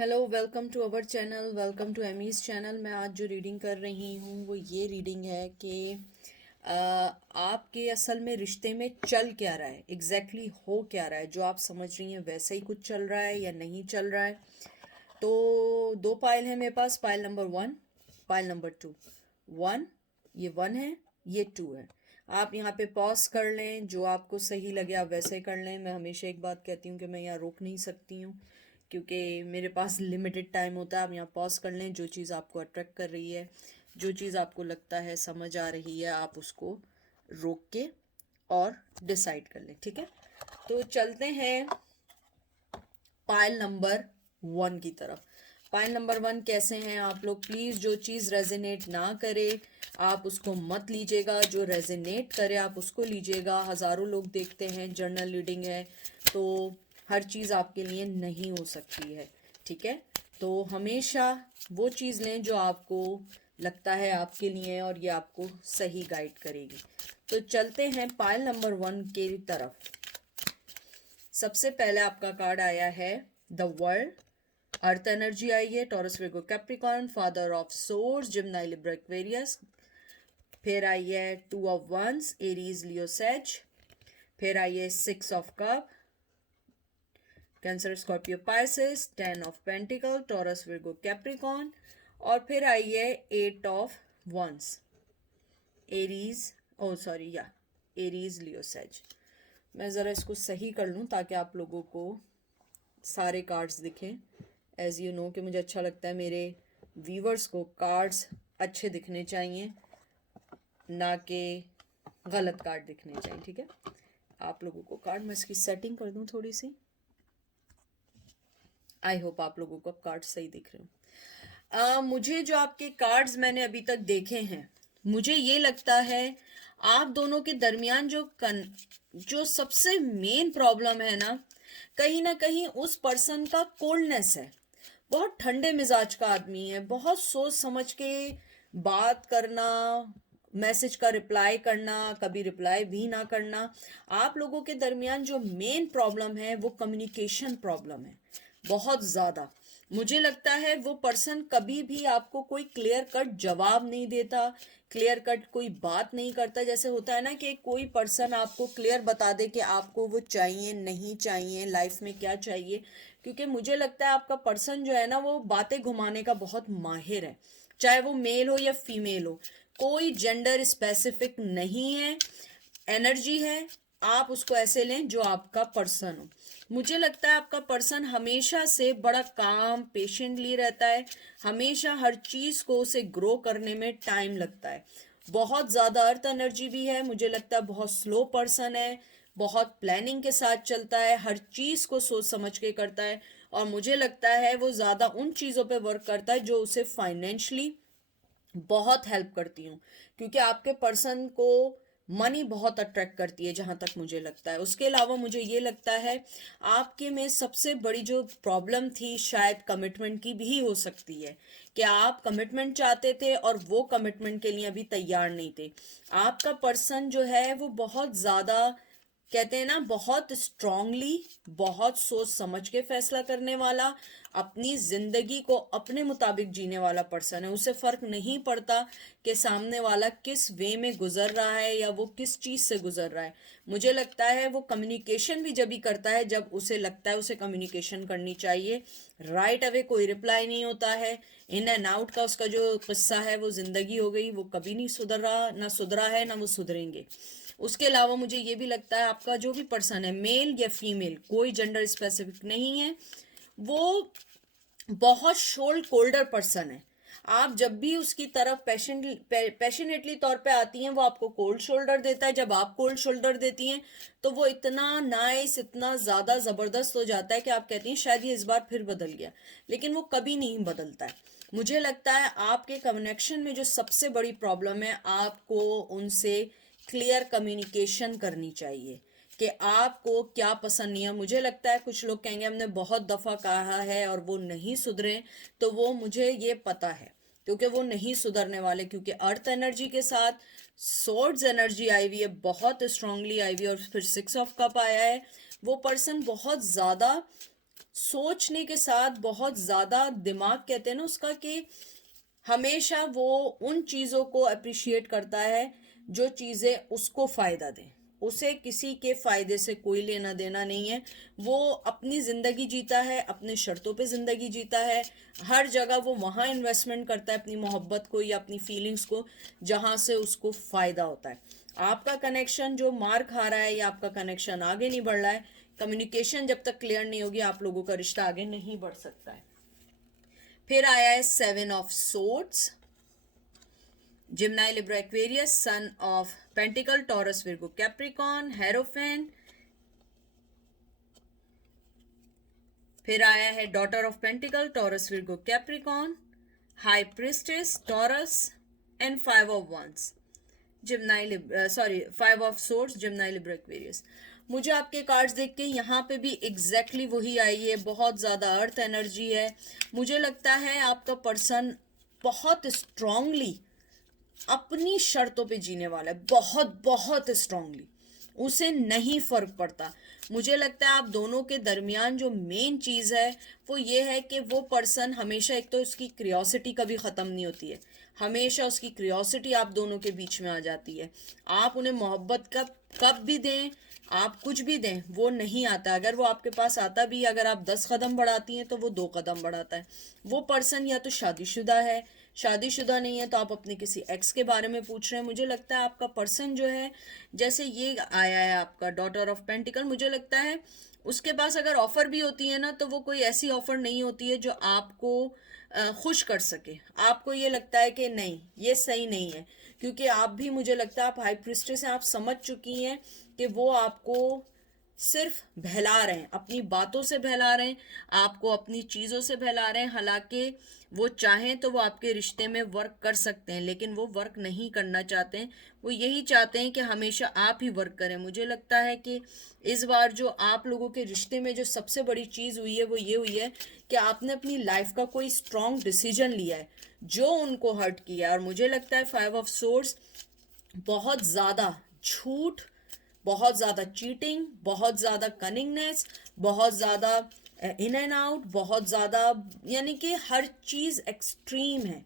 Hello, welcome to our channel, welcome to Amy's channel. मैं आज जो रीडिंग कर रही हूँ वो ये रीडिंग है कि आपके असल में रिश्ते में चल क्या रहा है, हो क्या रहा है। जो आप समझ रही हैं वैसे ही कुछ चल रहा है या नहीं चल रहा है। तो दो पाइल है मेरे पास, pile number one, pile number two. One, ये वन है, ये टू है। आप यहाँ पे पॉज कर लें, जो आपको सही लगे आप वैसे कर लें। मैं हमेशा एक बात कहती हूँ कि मैं यहाँ रोक नहीं सकती हूँ, क्योंकि मेरे पास लिमिटेड टाइम होता है। आप यहाँ पॉज कर लें, जो चीज़ आपको अट्रैक्ट कर रही है, जो चीज़ आपको लगता है समझ आ रही है, आप उसको रोक के और डिसाइड कर लें। ठीक है, तो चलते हैं पाइल नंबर वन की तरफ। पाइल नंबर वन कैसे हैं आप लोग? प्लीज़ जो चीज़ रेजोनेट ना करे आप उसको मत लीजिएगा, जो रेजोनेट करे आप उसको लीजिएगा। हज़ारों लोग देखते हैं, जर्नल रीडिंग है, तो हर चीज़ आपके लिए नहीं हो सकती है। ठीक है, तो हमेशा वो चीज़ लें जो आपको लगता है आपके लिए है और ये आपको सही गाइड करेगी। तो चलते हैं पाइल नंबर वन की तरफ। सबसे पहले आपका कार्ड आया है द वर्ल्ड, अर्थ एनर्जी आई है, Taurus Virgo Capricorn, father of swords, Gemini Libra Aquarius. फिर आई है two of wands, Aries Leo Sage. फिर आई है six of cup, Cancer Scorpio Pisces, ten of pentacle, Taurus Virgo Capricorn. और फिर आई है eight of wands, Aries, oh sorry या एरीज लियो सेज। मैं ज़रा इसको सही कर लूँ ताकि आप लोगों को सारे कार्ड्स दिखें। एज़ यू नो कि मुझे अच्छा लगता है मेरे व्यूवर्स को कार्ड्स अच्छे दिखने चाहिए, ना कि गलत कार्ड दिखने चाहिए। ठीक है, आप लोगों को कार्ड, मैं इसकी सेटिंग कर दूं थोड़ी सी। आई होप आप लोगों को कार्ड सही दिख रहे हो। मुझे जो आपके कार्ड्स मैंने अभी तक देखे हैं, मुझे ये लगता है आप दोनों के दरमियान जो सबसे मेन प्रॉब्लम है ना कहीं उस पर्सन का कोल्डनेस है। बहुत ठंडे मिजाज का आदमी है, बहुत सोच समझ के बात करना, मैसेज का रिप्लाई करना, कभी रिप्लाई भी ना करना। आप लोगों के दरमियान जो मेन प्रॉब्लम है वो कम्युनिकेशन प्रॉब्लम है, बहुत ज़्यादा। मुझे लगता है वो पर्सन कभी भी आपको कोई क्लियर कट जवाब नहीं देता, क्लियर कट कोई बात नहीं करता। जैसे होता है ना कि कोई पर्सन आपको क्लियर बता दे कि आपको वो चाहिए नहीं चाहिए, लाइफ में क्या चाहिए। क्योंकि मुझे लगता है आपका पर्सन जो है ना वो बातें घुमाने का बहुत माहिर है, चाहे वो मेल हो या फीमेल हो। कोई जेंडर स्पेसिफिक नहीं है, एनर्जी है। आप उसको ऐसे लें जो आपका पर्सन हो। मुझे लगता है आपका पर्सन हमेशा से बड़ा काम पेशेंटली रहता है, हमेशा हर चीज को उसे ग्रो करने में टाइम लगता है। बहुत ज्यादा अर्थ एनर्जी भी है, मुझे लगता है बहुत स्लो पर्सन है, बहुत प्लानिंग के साथ चलता है, हर चीज को सोच समझ के करता है। और मुझे लगता है वो ज्यादा उन चीजों पे वर्क करता है जो उसे फाइनेंशियली बहुत हेल्प करती हूँ, क्योंकि आपके पर्सन को मनी बहुत अट्रैक्ट करती है जहां तक मुझे लगता है। उसके अलावा मुझे ये लगता है आपके में सबसे बड़ी जो प्रॉब्लम थी शायद कमिटमेंट की भी हो सकती है, कि आप कमिटमेंट चाहते थे और वो कमिटमेंट के लिए अभी तैयार नहीं थे। आपका पर्सन जो है वो बहुत ज़्यादा, कहते हैं ना, बहुत स्ट्रांगली, बहुत सोच समझ के फैसला करने वाला, अपनी जिंदगी को अपने मुताबिक जीने वाला पर्सन है। उसे फर्क नहीं पड़ता कि सामने वाला किस वे में गुजर रहा है या वो किस चीज से गुजर रहा है। मुझे लगता है वो कम्युनिकेशन भी जब भी करता है जब उसे लगता है उसे कम्युनिकेशन करनी चाहिए। राइट अवे कोई रिप्लाई नहीं होता है। इन एंड आउट का उसका जो किस्सा है वो जिंदगी हो गई, वो कभी नहीं सुधर रहा, ना सुधरा है ना वो सुधरेंगे। उसके अलावा मुझे ये भी लगता है आपका जो भी पर्सन है, मेल या फीमेल, कोई जेंडर स्पेसिफिक नहीं है, वो बहुत शोल्ड कोल्डर पर्सन है। आप जब भी उसकी तरफ पैशनेटली तौर पे आती हैं वो आपको कोल्ड शोल्डर देता है। जब आप कोल्ड शोल्डर देती हैं तो वो इतना नाइस, इतना ज़्यादा ज़बरदस्त हो जाता है कि आप कहती हैं शायद ये इस बार फिर बदल गया, लेकिन वो कभी नहीं बदलता है। मुझे लगता है आपके कनेक्शन में जो सबसे बड़ी प्रॉब्लम है, आपको उनसे क्लियर कम्युनिकेशन करनी चाहिए कि आपको क्या पसंद नहीं है। मुझे लगता है कुछ लोग कहेंगे हमने बहुत दफ़ा कहा है और वो नहीं सुधरे, तो वो मुझे ये पता है क्योंकि वो नहीं सुधरने वाले, क्योंकि अर्थ एनर्जी के साथ सोर्ड्स एनर्जी आई हुई है, बहुत स्ट्रांगली आई हुई है, और फिर सिक्स ऑफ कप आया है। वो पर्सन बहुत ज़्यादा सोचने के साथ बहुत ज़्यादा दिमाग कहते हैं ना उसका, कि हमेशा वो उन चीज़ों को अप्रिशिएट करता है जो चीज़ें उसको फ़ायदा दें। उसे किसी के फ़ायदे से कोई लेना देना नहीं है। वो अपनी ज़िंदगी जीता है, अपने शर्तों पे ज़िंदगी जीता है। हर जगह वो वहाँ इन्वेस्टमेंट करता है अपनी मोहब्बत को या अपनी फीलिंग्स को, जहाँ से उसको फ़ायदा होता है। आपका कनेक्शन जो मार खा रहा है या आपका कनेक्शन आगे नहीं बढ़ रहा है, कम्युनिकेशन जब तक क्लियर नहीं होगी आप लोगों का रिश्ता आगे नहीं बढ़ सकता है। फिर आया है 7 of swords, Gemini Libra Aquarius, son of pentacle, Taurus Virgo Capricorn, hierophant. फिर आया है daughter of pentacle, Taurus Virgo Capricorn, high priestess, Taurus, and 5 of wands, Gemini Libra, sorry 5 of swords, Gemini Libra Aquarius. मुझे आपके cards देख के यहाँ पे भी एग्जैक्टली वही आई है, बहुत ज़्यादा अर्थ एनर्जी है। मुझे लगता है आपका पर्सन बहुत स्ट्रांगली अपनी शर्तों पे जीने वाला है, बहुत बहुत स्ट्रांगली। उसे नहीं फर्क पड़ता। मुझे लगता है आप दोनों के दरमियान जो मेन चीज़ है वो ये है कि वो पर्सन हमेशा, एक तो उसकी क्रियोसिटी कभी ख़त्म नहीं होती है, हमेशा उसकी क्रियोसिटी आप दोनों के बीच में आ जाती है। आप उन्हें मोहब्बत का कब भी दें, आप कुछ भी दें, वो नहीं आता। अगर वो आपके पास आता भी, अगर आप 10 कदम बढ़ाती हैं तो वो 2 कदम बढ़ाता है। वो पर्सन या तो शादीशुदा है, शादीशुदा नहीं है तो आप अपने किसी एक्स के बारे में पूछ रहे हैं। मुझे लगता है आपका पर्सन जो है, जैसे ये आया है आपका डॉटर ऑफ पेंटिकल, मुझे लगता है उसके पास अगर ऑफर भी होती है ना, तो वो कोई ऐसी ऑफर नहीं होती है जो आपको खुश कर सके। आपको ये लगता है कि नहीं, ये सही नहीं है, क्योंकि आप भी, मुझे लगता है आप हाई प्रिस्टेस हैं, आप समझ चुकी हैं कि वो आपको सिर्फ बहला रहे हैं, अपनी बातों से बहला रहे हैं, आपको अपनी चीज़ों से बहला रहे हैं। हालांकि वो चाहें तो वो आपके रिश्ते में वर्क कर सकते हैं, लेकिन वो वर्क नहीं करना चाहते हैं। वो यही चाहते हैं कि हमेशा आप ही वर्क करें। मुझे लगता है कि इस बार जो आप लोगों के रिश्ते में जो सबसे बड़ी चीज़ हुई है वो ये हुई है कि आपने अपनी लाइफ का कोई स्ट्रॉन्ग डिसीजन लिया है जो उनको हर्ट किया है। और मुझे लगता है 5 ऑफ सोर्ड्स, बहुत ज़्यादा झूठ, बहुत ज़्यादा चीटिंग, बहुत ज़्यादा कनिंगनेस, बहुत ज़्यादा इन एंड आउट, बहुत ज़्यादा, यानी कि हर चीज़ एक्सट्रीम है।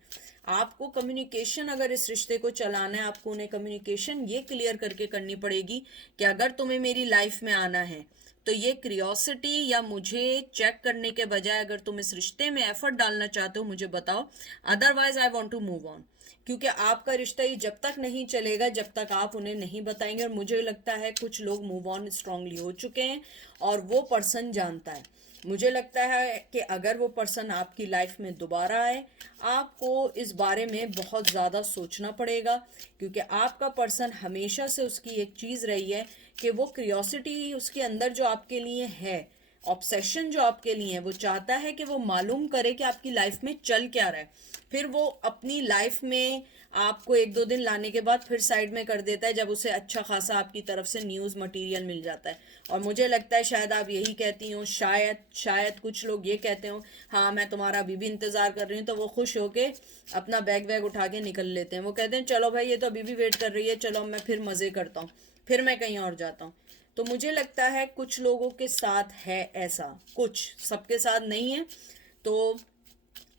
आपको कम्युनिकेशन, अगर इस रिश्ते को चलाना है, आपको उन्हें कम्युनिकेशन ये क्लियर करके करनी पड़ेगी कि अगर तुम्हें मेरी लाइफ में आना है तो ये क्रियोसिटी या मुझे चेक करने के बजाय अगर तुम इस रिश्ते में एफर्ट डालना चाहते हो मुझे बताओ, otherwise I want to move on. क्योंकि आपका रिश्ता ही जब तक नहीं चलेगा जब तक आप उन्हें नहीं बताएंगे। और मुझे लगता है कुछ लोग मूव ऑन स्ट्रांगली हो चुके हैं और वो पर्सन जानता है। मुझे लगता है कि अगर वो पर्सन आपकी लाइफ में दोबारा आए, आपको इस बारे में बहुत ज़्यादा सोचना पड़ेगा, क्योंकि आपका पर्सन हमेशा से उसकी एक चीज़ रही है कि वो क्रियोसिटी उसके अंदर जो आपके लिए है, ऑब्सेशन जो आपके लिए है, वो चाहता है कि वो मालूम करे कि आपकी लाइफ में चल क्या रहा है। फिर वो अपनी लाइफ में आपको 1-2 दिन लाने के बाद फिर साइड में कर देता है जब उसे अच्छा खासा आपकी तरफ से न्यूज़ मटेरियल मिल जाता है। और मुझे लगता है शायद आप यही कहती हो, शायद कुछ लोग ये कहते हो, हाँ मैं तुम्हारा अभी भी इंतज़ार कर रही हूँ, तो वो खुश होके अपना बैग वैग उठा के निकल लेते हैं। वो कहते हैं चलो भाई ये तो अभी भी वेट कर रही है, चलो मैं फिर मज़े करता हूँ, फिर मैं कहीं और जाता हूँ। तो मुझे लगता है कुछ लोगों के साथ है ऐसा, कुछ, सबके साथ नहीं है। तो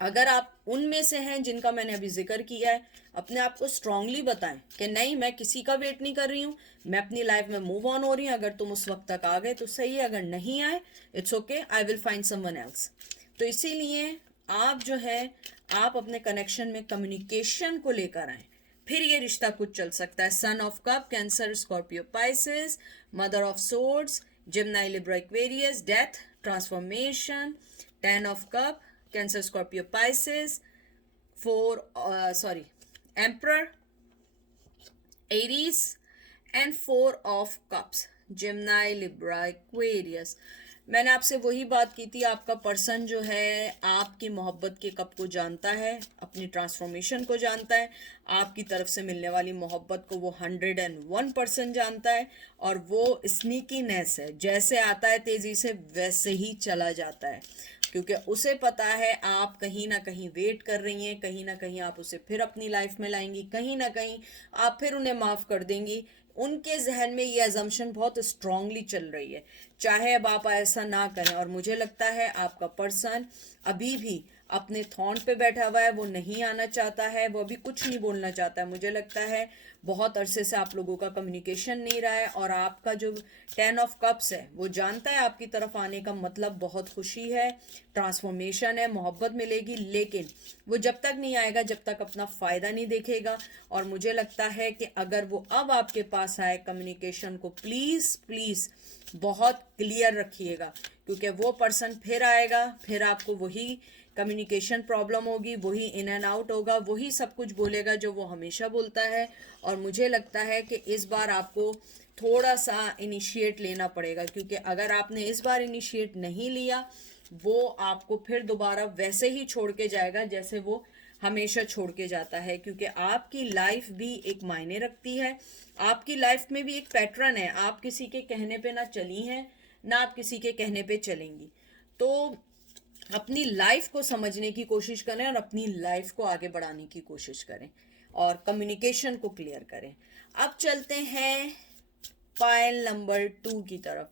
अगर आप उनमें से हैं जिनका मैंने अभी जिक्र किया है, अपने आप को स्ट्रांगली बताएं कि नहीं मैं किसी का वेट नहीं कर रही हूँ, मैं अपनी लाइफ में मूव ऑन हो रही हूँ। अगर तुम उस वक्त तक आ गए तो सही है, अगर नहीं आए it's okay, I will find someone else. तो इसीलिए आप जो है, आप अपने कनेक्शन में कम्युनिकेशन को लेकर आए, फिर ये रिश्ता कुछ चल सकता है। Son of cup, Cancer, Scorpio, Pisces, mother of swords, Gemini, Libra, Aquarius, death, transformation, 10 of cup, Cancer, Scorpio, Pisces, 4 emperor, Aries, and 4 of cups, Gemini, Libra, Aquarius. मैंने आपसे वही बात की थी, आपका पर्सन जो है आपकी मोहब्बत के कप को जानता है, अपनी ट्रांसफॉर्मेशन को जानता है, आपकी तरफ से मिलने वाली मोहब्बत को वो 101% जानता है। और वो स्नीकीनेस है, जैसे आता है तेज़ी से वैसे ही चला जाता है, क्योंकि उसे पता है आप कहीं ना कहीं वेट कर रही हैं, कहीं ना कहीं आप उसे फिर अपनी लाइफ में लाएंगी, कहीं ना कहीं आप फिर उन्हें माफ़ कर देंगी। उनके जहन में ये अजम्पशन बहुत स्ट्रांगली चल रही है, चाहे अब आप ऐसा ना करें। और मुझे लगता है आपका पर्सन अभी भी अपने थॉन पे बैठा हुआ है, वो नहीं आना चाहता है, वो अभी कुछ नहीं बोलना चाहता है। मुझे लगता है बहुत अरसे से आप लोगों का कम्युनिकेशन नहीं रहा है, और आपका जो 10 ऑफ कप्स है वो जानता है आपकी तरफ आने का मतलब बहुत खुशी है, ट्रांसफॉर्मेशन है, मोहब्बत मिलेगी, लेकिन वो जब तक नहीं आएगा जब तक अपना फ़ायदा नहीं देखेगा। और मुझे लगता है कि अगर वो अब आपके पास आए, कम्युनिकेशन को प्लीज़ प्लीज़ बहुत क्लियर रखिएगा, क्योंकि वो पर्सन फिर आएगा, फिर आपको वही कम्युनिकेशन प्रॉब्लम होगी, वही इन एंड आउट होगा, वही सब कुछ बोलेगा जो वो हमेशा बोलता है। और मुझे लगता है कि इस बार आपको थोड़ा सा इनिशिएट लेना पड़ेगा, क्योंकि अगर आपने इस बार इनिशिएट नहीं लिया, वो आपको फिर दोबारा वैसे ही छोड़ के जाएगा जैसे वो हमेशा छोड़ के जाता है। क्योंकि आपकी लाइफ भी एक मायने रखती है, आपकी लाइफ में भी एक पैटर्न है, आप किसी के कहने पे ना चली हैं, ना आप किसी के कहने पे चलेंगी। तो अपनी लाइफ को समझने की कोशिश करें और अपनी लाइफ को आगे बढ़ाने की कोशिश करें, और कम्युनिकेशन को क्लियर करें। अब चलते हैं पायल नंबर 2 की तरफ।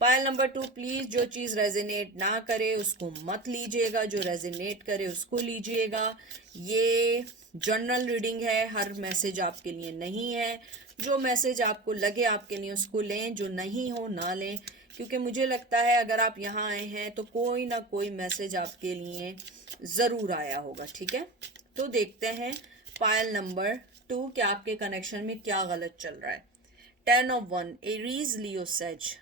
पायल नंबर 2, प्लीज जो चीज रेजोनेट ना करे उसको मत लीजिएगा, जो रेजोनेट करे उसको लीजिएगा। ये जनरल रीडिंग है, हर मैसेज आपके लिए नहीं है। जो मैसेज आपको लगे आपके लिए उसको लें, जो नहीं हो ना लें, क्योंकि मुझे लगता है अगर आप यहाँ आए हैं तो कोई ना कोई मैसेज आपके लिए ज़रूर आया होगा। ठीक है, तो देखते हैं पायल नंबर 2 कि आपके कनेक्शन में क्या गलत चल रहा है। 10 of 1, Aries, Leo, sage,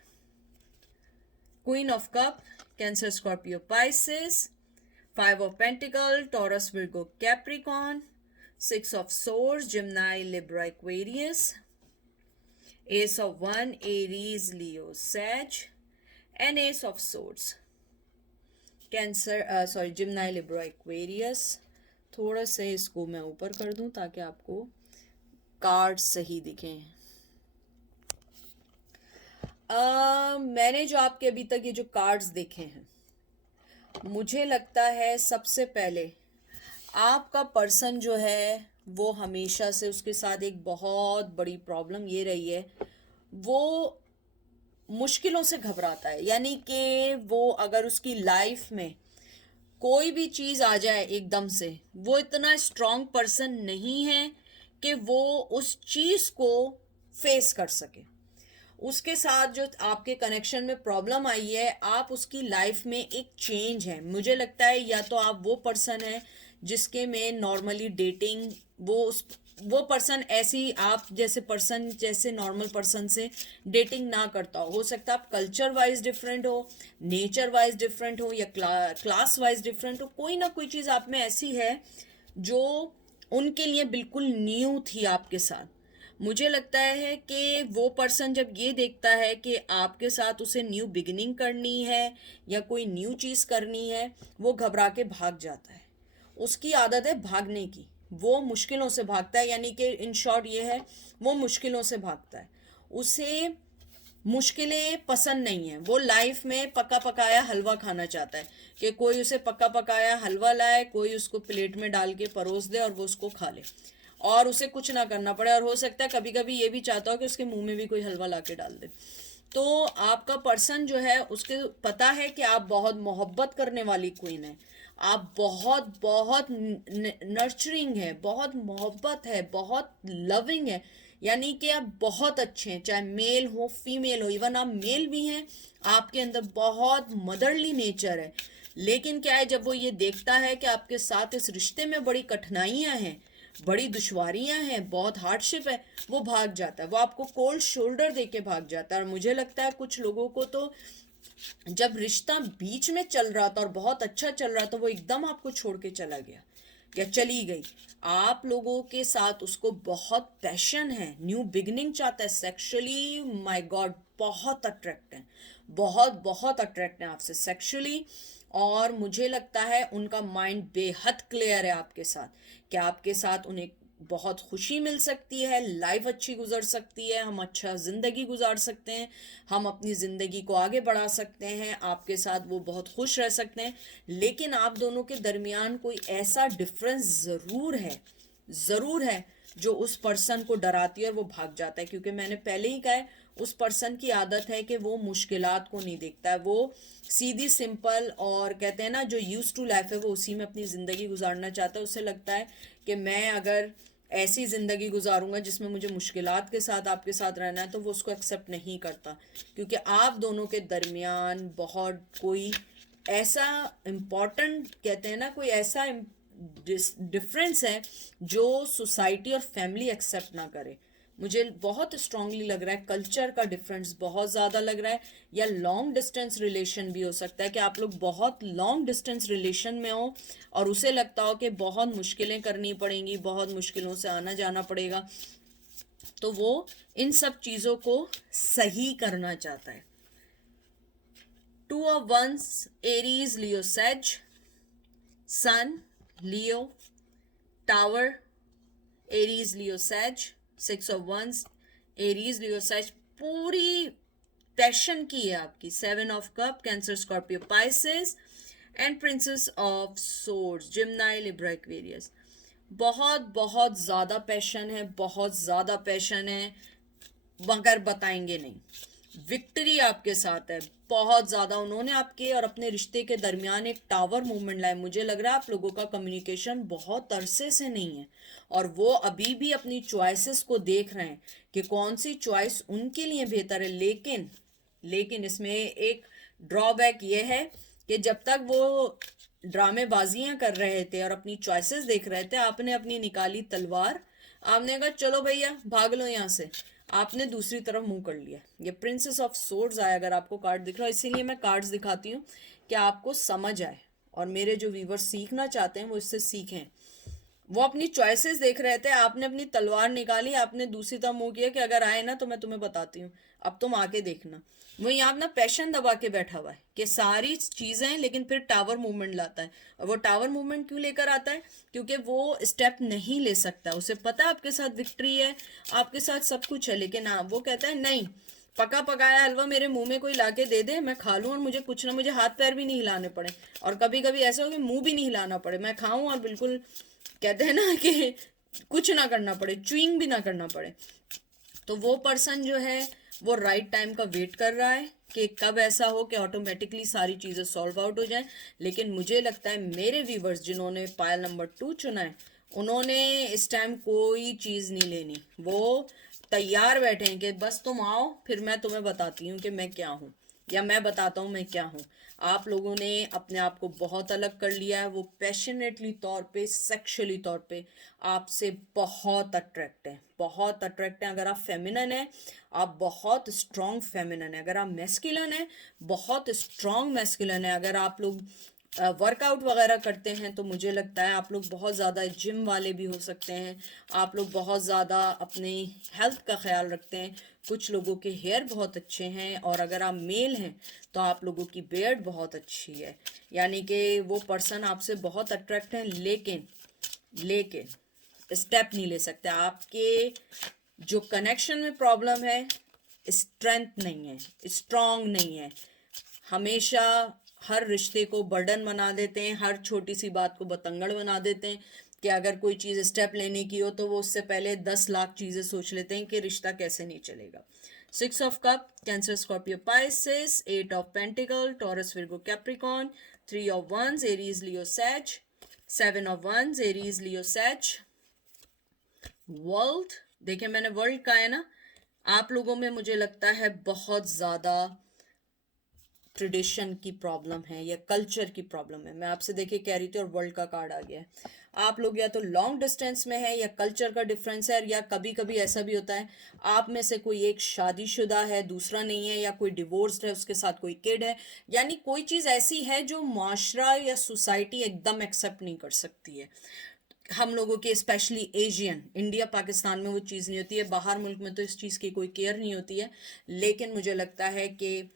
queen of cup, Cancer, Scorpio, Pisces, 5 of pentacle, Taurus, Virgo, Capricorn, 6 of swords, Gemini, Libra, Aquarius, Ace of 1, Aries, Leo, Sag, and Ace of Swords, Cancer, Gemini, Libra, Aquarius। थोड़ा से इसको मैं ऊपर कर दूं ताकि आपको card सही दिखें। मैंने जो आपके अभी तक ये जो कार्ड्स देखे हैं, मुझे लगता है सबसे पहले आपका पर्सन जो है वो हमेशा से, उसके साथ एक बहुत बड़ी प्रॉब्लम ये रही है, वो मुश्किलों से घबराता है। यानी कि वो अगर उसकी लाइफ में कोई भी चीज़ आ जाए एकदम से, वो इतना स्ट्रांग पर्सन नहीं है कि वो उस चीज़ को फेस कर सके। उसके साथ जो आपके कनेक्शन में प्रॉब्लम आई है, आप उसकी लाइफ में एक चेंज है। मुझे लगता है या तो आप वो पर्सन है जिसके में नॉर्मली डेटिंग, वो पर्सन ऐसी आप जैसे पर्सन, जैसे नॉर्मल पर्सन से डेटिंग ना करता हो सकता है आप कल्चर वाइज डिफरेंट हो, नेचर वाइज डिफरेंट हो, या क्लास वाइज डिफरेंट हो। कोई ना कोई चीज़ आप में ऐसी है जो उनके लिए बिल्कुल न्यू थी आपके साथ। मुझे लगता है कि वो पर्सन जब ये देखता है कि आपके साथ उसे न्यू बिगिनिंग करनी है या कोई न्यू चीज़ करनी है, वो घबरा के भाग जाता है। उसकी आदत है भागने की, वो मुश्किलों से भागता है। यानी कि इन शॉर्ट ये है, वो मुश्किलों से भागता है, उसे मुश्किलें पसंद नहीं है। वो लाइफ में पका पकाया हलवा खाना चाहता है कि कोई उसे पका पकाया हलवा लाए, कोई उसको प्लेट में डाल के परोस दे और वो उसको खा ले, और उसे कुछ ना करना पड़े। और हो सकता है कभी कभी ये भी चाहता हो कि उसके मुंह में भी कोई हलवा ला के डाल दे। तो आपका पर्सन जो है, उसके पता है कि आप बहुत मोहब्बत करने वाली क्वीन है, आप बहुत बहुत नर्चरिंग है, बहुत मोहब्बत है, बहुत लविंग है। यानी कि आप बहुत अच्छे हैं, चाहे मेल हो फीमेल हो, इवन आप मेल भी हैं, आपके अंदर बहुत मदरली नेचर है। लेकिन क्या है, जब वो ये देखता है कि आपके साथ इस रिश्ते में बड़ी कठिनाइयां हैं, बड़ी दुश्वारियां हैं, बहुत हार्डशिप है, वो भाग जाता है, वो आपको कोल्ड शोल्डर दे के भाग जाता है। और मुझे लगता है कुछ लोगों को तो जब रिश्ता बीच में चल रहा था और बहुत अच्छा चल रहा था, वो एकदम आपको छोड़ के चला गया या चली गई। आप लोगों के साथ उसको बहुत पैशन है, न्यू बिगिनिंग चाहता है, सेक्सुअली माय गॉड बहुत अट्रैक्ट है, बहुत बहुत अट्रैक्ट है आपसे सेक्सुअली। और मुझे लगता है उनका माइंड बेहद क्लियर है आपके साथ, कि आपके साथ उन्हें बहुत खुशी मिल सकती है, लाइफ अच्छी गुजर सकती है, हम अच्छा ज़िंदगी गुजार सकते हैं, हम अपनी ज़िंदगी को आगे बढ़ा सकते हैं, आपके साथ वो बहुत खुश रह सकते हैं। लेकिन आप दोनों के दरमियान कोई ऐसा डिफरेंस ज़रूर है जो उस पर्सन को डराती है और वो भाग जाता है, क्योंकि मैंने पहले ही कहा है उस पर्सन की आदत है कि वो मुश्किलात को नहीं देखता है, वो सीधी सिंपल और कहते हैं ना जो यूज टू लाइफ है वो उसी में अपनी ज़िंदगी गुजारना चाहता है। उसे लगता है कि मैं अगर ऐसी ज़िंदगी गुजारूंगा जिसमें मुझे मुश्किलात के साथ आपके साथ रहना है, तो वो उसको एक्सेप्ट नहीं करता, क्योंकि आप दोनों के दरमियान बहुत कोई ऐसा इम्पोर्टेंट कहते हैं ना कोई ऐसा डिफरेंस है जो सोसाइटी और फैमिली एक्सेप्ट ना करे। मुझे बहुत स्ट्रांगली लग रहा है कल्चर का डिफरेंस बहुत ज़्यादा लग रहा है, या लॉन्ग डिस्टेंस रिलेशन भी हो सकता है कि आप लोग बहुत लॉन्ग डिस्टेंस रिलेशन में हो और उसे लगता हो कि बहुत मुश्किलें करनी पड़ेंगी, बहुत मुश्किलों से आना जाना पड़ेगा, तो वो इन सब चीज़ों को सही करना चाहता है। 2 of Wands, Aries, Leo, Sag, Sun, Leo, Tower, Aries, Leo, Sag, 6 of Wands, Aries, Leo, Sag, पूरी पैशन की है आपकी। 7 of Cup, Cancer, Scorpio, Pisces, and Princess of Swords, Gemini, Libra, Aquarius। बहुत बहुत ज़्यादा पैशन है, बहुत ज़्यादा पैशन है, मगर बताएंगे नहीं। विक्ट्री आपके साथ है बहुत ज़्यादा। उन्होंने आपके और अपने रिश्ते के दरमियान एक टावर मूवमेंट लाया। मुझे लग रहा है आप लोगों का कम्युनिकेशन बहुत अरसे से नहीं है और वो अभी भी अपनी चॉइसेस को देख रहे हैं कि कौन सी चॉइस उनके लिए बेहतर है। लेकिन इसमें एक ड्रॉबैक ये है कि जब तक वो ड्रामेबाजियां कर रहे थे और अपनी चॉइसेस देख रहे थे, आपने अपनी निकाली तलवार, आपने कहा चलो भैया भाग लो यहाँ से, आपने दूसरी तरफ मुंह कर लिया। ये प्रिंसेस ऑफ सोर्ड्स आया अगर आपको कार्ड दिख रहा है, इसीलिए मैं कार्ड्स दिखाती हूँ कि आपको समझ आए और मेरे जो व्यूवर्स सीखना चाहते हैं वो इससे सीखें। वो अपनी चॉइसेस देख रहे थे, आपने अपनी तलवार निकाली, आपने दूसरी तरफ मुंह किया कि अगर आए ना तो मैं तुम्हें बताती हूँ, अब तुम आके देखना। वो यहाँ अपना पैशन दबा के बैठा हुआ है कि सारी चीजें हैं, लेकिन फिर टावर मूवमेंट लाता है। और वो टावर मूवमेंट क्यों लेकर आता है? क्योंकि वो स्टेप नहीं ले सकता। उसे पता है आपके साथ विक्ट्री है, आपके साथ सब कुछ है, लेकिन वो कहता है नहीं, पका पकाया हलवा मेरे मुंह में कोई लाके दे दे, मैं खा लूं और मुझे कुछ ना, मुझे हाथ पैर भी नहीं हिलाने पड़े, और कभी कभी ऐसा हो कि मुंह भी नहीं हिलाना पड़े, मैं खाऊं और बिल्कुल कहते हैं ना कि कुछ ना करना पड़े, च्युइंग भी ना करना पड़े। तो वो पर्सन जो है वो राइट टाइम का वेट कर रहा है कि कब ऐसा हो कि ऑटोमेटिकली सारी चीज़ें सॉल्व आउट हो जाएं। लेकिन मुझे लगता है मेरे व्यूवर्स जिन्होंने पायल नंबर 2 चुना है, उन्होंने इस टाइम कोई चीज़ नहीं लेनी, वो तैयार बैठे हैं कि बस तुम आओ फिर मैं तुम्हें बताती हूँ कि मैं क्या हूँ, या मैं बताता हूँ मैं क्या हूँ। आप लोगों ने अपने आप को बहुत अलग कर लिया है। वो पैशनेटली तौर पे, सेक्सुअली तौर पे आपसे बहुत अट्रैक्ट है, बहुत अट्रैक्ट है। अगर आप फेमिनन है, आप बहुत स्ट्रॉन्ग फेमिनन है। अगर आप मैस्कुलिन है, बहुत स्ट्रॉन्ग मैस्कुलिन है। अगर आप लोग वर्कआउट वगैरह करते हैं तो मुझे लगता है आप लोग बहुत ज़्यादा जिम वाले भी हो सकते हैं। आप लोग बहुत ज़्यादा अपनी हेल्थ का ख्याल रखते हैं। कुछ लोगों के हेयर बहुत अच्छे हैं, और अगर आप मेल हैं तो आप लोगों की बियर्ड बहुत अच्छी है। यानी कि वो पर्सन आपसे बहुत अट्रैक्ट है, लेकिन स्टेप नहीं ले सकते। आपके जो कनेक्शन में प्रॉब्लम है, स्ट्रेंथ नहीं है, स्ट्रॉन्ग नहीं है। हमेशा हर रिश्ते को बर्डन बना देते हैं, हर छोटी सी बात को बतंगड़ बना देते हैं कि अगर कोई चीज़ स्टेप लेने की हो तो वो उससे पहले 10 लाख चीज़ें सोच लेते हैं कि रिश्ता कैसे नहीं चलेगा। 6 of cup, Cancer, Scorpio, Pisces, 8 of pentacle, Taurus, Virgo, Capricorn, 3 of wands, Aries, Leo, Sag, 7 of wands, Aries, Leo, सैज, वर्ल्ड। देखिए मैंने वर्ल्ड का है ना, आप लोगों में मुझे लगता है बहुत ज़्यादा ट्रेडिशन की प्रॉब्लम है या कल्चर की प्रॉब्लम है। मैं आपसे देखिए कह रही थी और वर्ल्ड का कार्ड आ गया है। आप लोग या तो लॉन्ग डिस्टेंस में है, या कल्चर का डिफरेंस है, या कभी कभी ऐसा भी होता है आप में से कोई एक शादीशुदा है, दूसरा नहीं है, या कोई डिवोर्स्ड है, उसके साथ कोई किड है। यानी कोई चीज़ ऐसी है जो माशरा या सोसाइटी एकदम एक्सेप्ट नहीं कर सकती है। हम लोगों के स्पेशली एशियन, इंडिया पाकिस्तान में वो चीज़ नहीं होती है, बाहर मुल्क में तो इस चीज़ की कोई केयर नहीं होती है। लेकिन मुझे लगता है कि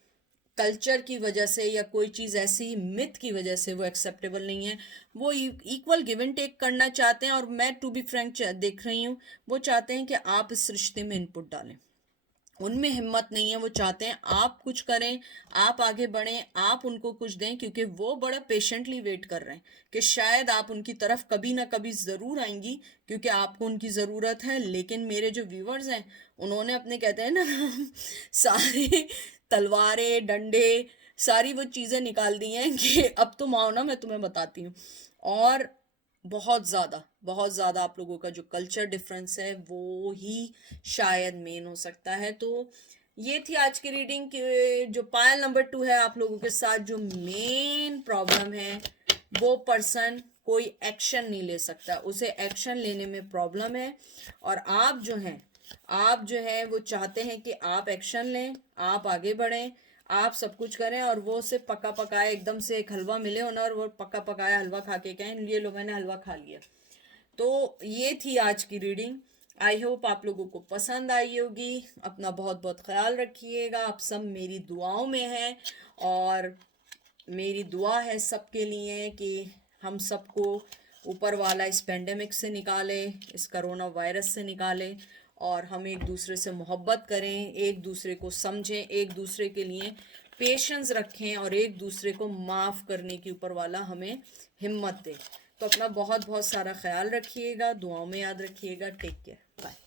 कल्चर की वजह से या कोई चीज़ ऐसी मिथ की वजह से वो एक्सेप्टेबल नहीं है। वो इक्वल गिव एंड टेक करना चाहते हैं, और मैं टू बी फ्रैंक देख रही हूँ, वो चाहते हैं कि आप इस रिश्ते में इनपुट डालें। उनमें हिम्मत नहीं है। वो चाहते हैं आप कुछ करें, आप आगे बढ़ें, आप उनको कुछ दें, क्योंकि वो बड़ा पेशेंटली वेट कर रहे हैं कि शायद आप उनकी तरफ कभी ना कभी ज़रूर आएंगी, क्योंकि आपको उनकी ज़रूरत है। लेकिन मेरे जो व्यूवर्स हैं, उन्होंने अपने कहते हैं ना सारे तलवारें डंडे सारी वो चीज़ें निकाल दी हैं कि अब तुम आओ ना, मैं तुम्हें बताती हूँ। और बहुत ज़्यादा आप लोगों का जो कल्चर डिफरेंस है वो ही शायद मेन हो सकता है। तो ये थी आज की रीडिंग के जो पायल नंबर 2 है, आप लोगों के साथ जो मेन प्रॉब्लम है, वो पर्सन कोई एक्शन नहीं ले सकता, उसे एक्शन लेने में प्रॉब्लम है। और आप जो है वो चाहते हैं कि आप एक्शन लें, आप आगे बढ़ें, आप सब कुछ करें, और वो उसे पका पकाया एकदम से एक हलवा मिले हो ना, और वो पका पकाया हलवा खा के कहें ये लो मैंने हलवा खा लिया। तो ये थी आज की रीडिंग। आई होप आप लोगों को पसंद आई होगी। अपना बहुत बहुत ख्याल रखिएगा। आप सब मेरी दुआओं में हैं, और मेरी दुआ है सबके लिए कि हम सबको ऊपर वाला इस पेंडेमिक से निकाले, इस करोना वायरस से निकाले, और हम एक दूसरे से मोहब्बत करें, एक दूसरे को समझें, एक दूसरे के लिए पेशेंस रखें, और एक दूसरे को माफ़ करने की ऊपर वाला हमें हिम्मत दे। तो अपना बहुत बहुत सारा ख्याल रखिएगा, दुआओं में याद रखिएगा। Take care, bye.